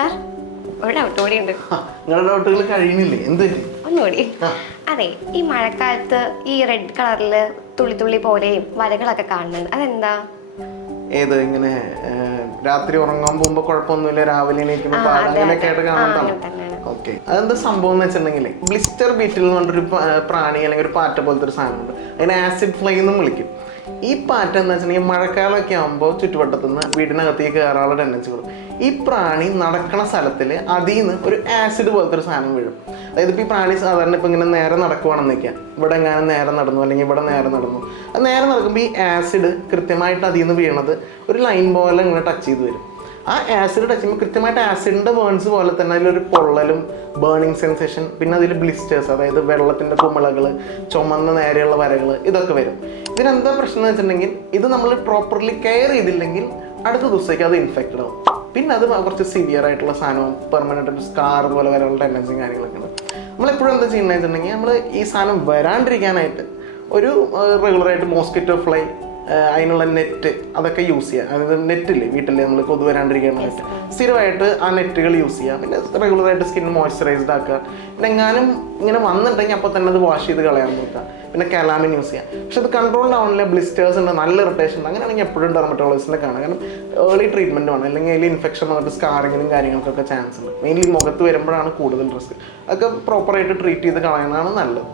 Sir ഒരു doubt കൂടി ഉണ്ട്. നിങ്ങളുടെ ഡൗട്ടുകൾ കഴിയുന്നില്ലേ? എന്ത് ഒന്നുകൂടി. അതെ, ഈ മഴക്കാലത്ത് ഈ റെഡ് കളറില് തുള്ളി തുള്ളി പോലെയും വരകളൊക്കെ കാണുന്നുണ്ട്, അതെന്താ? ഏത് ഇങ്ങനെ രാത്രി ഉറങ്ങാൻ പോകുമ്പോ കുഴപ്പമൊന്നുമില്ല, രാവിലെ എണീക്കുമ്പോ അങ്ങനെയൊക്കെ ആയിട്ട് കാണുന്നതാണ്. ഓക്കെ, അതെന്താ സംഭവം എന്ന് വെച്ചിട്ടുണ്ടെങ്കിൽ ബ്ലിസ്റ്റർ ബീറ്റിൽ എന്ന് പറഞ്ഞൊരു പ്രാണി അല്ലെങ്കിൽ ഒരു പാറ്റ പോലത്തെ ഒരു സാധനമുണ്ട്. അതിനെ ആസിഡ് ഫ്ലൈ എന്നും വിളിക്കും. ഈ പാറ്റ എന്ന് വെച്ചിട്ടുണ്ടെങ്കിൽ മഴക്കാലമൊക്കെ ആകുമ്പോൾ ചുറ്റുവട്ടത്തുനിന്ന് വീടിനകത്തേക്ക് കയറാനുള്ള ടെൻഡൻസി കൊടുക്കും. ഈ പ്രാണി നടക്കുന്ന സ്ഥലത്തിൽ അതിൽ നിന്ന് ഒരു ആസിഡ് പോലത്തെ ഒരു സാധനം വീഴും. അതായത് ഇപ്പോൾ ഈ പ്രാണി സാധാരണ ഇപ്പോൾ ഇങ്ങനെ നേരെ നടക്കുവാണെന്ന് വയ്ക്കാം, ഇവിടെ എങ്ങാനും നേരെ നടന്നു അല്ലെങ്കിൽ ഇവിടെ നേരെ നടന്നു, അത് നേരെ നടക്കുമ്പോൾ ഈ ആസിഡ് കൃത്യമായിട്ട് അതിൽ നിന്ന് വീണത് ഒരു ലൈൻ പോലെ ഇങ്ങനെ ടച്ച് ചെയ്ത് വരും. ആ ആസിഡ് ടച്ച് ചെയ്യുമ്പോൾ കൃത്യമായിട്ട് ആസിഡിൻ്റെ ബേൺസ് പോലെ തന്നെ അതിലൊരു പൊള്ളലും ബേണിങ് സെൻസേഷൻ, പിന്നെ അതിൽ ബ്ലിസ്റ്റേഴ്സ്, അതായത് വെള്ളത്തിൻ്റെ കുമിളകൾ, ചുമന്ന നേരെയുള്ള വരകൾ, ഇതൊക്കെ വരും. ഇതിനെന്താ പ്രശ്നം എന്ന് വെച്ചിട്ടുണ്ടെങ്കിൽ ഇത് നമ്മൾ പ്രോപ്പർലി കെയർ ചെയ്തില്ലെങ്കിൽ അടുത്ത ദിവസത്തേക്ക് അത് ഇൻഫെക്റ്റഡ് ആവും. പിന്നെ അത് കുറച്ച് സിവിയർ ആയിട്ടുള്ള സാധനവും പെർമനൻ്റ് സ്കാർ പോലെ വരാനുള്ള ടെൻഡൻസിയും കാര്യങ്ങളൊക്കെ ഉണ്ട്. നമ്മളെപ്പോഴും എന്താ ചെയ്യുന്നത് വെച്ചിട്ടുണ്ടെങ്കിൽ നമ്മൾ ഈ സാധനം വരാണ്ടിരിക്കാനായിട്ട് ഒരു റെഗുലറായിട്ട് മോസ്കിറ്റോ ഫ്ലൈ, അതിനുള്ള നെറ്റ് അതൊക്കെ യൂസ് ചെയ്യുക. അതായത് നെറ്റില്ലേ വീട്ടിൽ നമ്മൾ കൊതു വരാണ്ടിരിക്കാനായിട്ട് സ്ഥിരമായിട്ട് ആ നെറ്റുകൾ യൂസ് ചെയ്യുക. പിന്നെ റെഗുലറായിട്ട് സ്കിൻ മോയ്സ്ചറൈസ്ഡ് ആക്കുക. പിന്നെ എങ്ങാനും ഇങ്ങനെ വന്നിട്ടുണ്ടെങ്കിൽ അപ്പോൾ തന്നെ അത് വാഷ് ചെയ്ത് കളയാൻ നോക്കുക. പിന്നെ കലാമിൻ യൂസ് ചെയ്യുക. പക്ഷെ അത് കൺട്രോൾഡ് ആവുന്നില്ല, ബ്ലിസ്റ്റേഴ്സ് ഉണ്ട്, നല്ല ഇറിറ്റേഷൻ ഉണ്ട്. അങ്ങനെയാണെങ്കിൽ എപ്പോഴും ഡെർമറ്റോളജിസ്റ്റിനെ കാണാം. കാരണം ഏർലി ട്രീറ്റ്മെൻറ്റ് വേണം, അല്ലെങ്കിൽ അതിൽ ഇൻഫെക്ഷൻ വന്നിട്ട് സ്കാറിങ്ങിനും കാര്യങ്ങൾക്കൊക്കെ ചാൻസ് ഉണ്ട്. മെയിൻലി മുഖത്ത് വരുമ്പോഴാണ് കൂടുതൽ റിസ്ക്. അതൊക്കെ പ്രോപ്പറായിട്ട് ട്രീറ്റ് ചെയ്ത് കളയുന്നതാണ് നല്ലത്.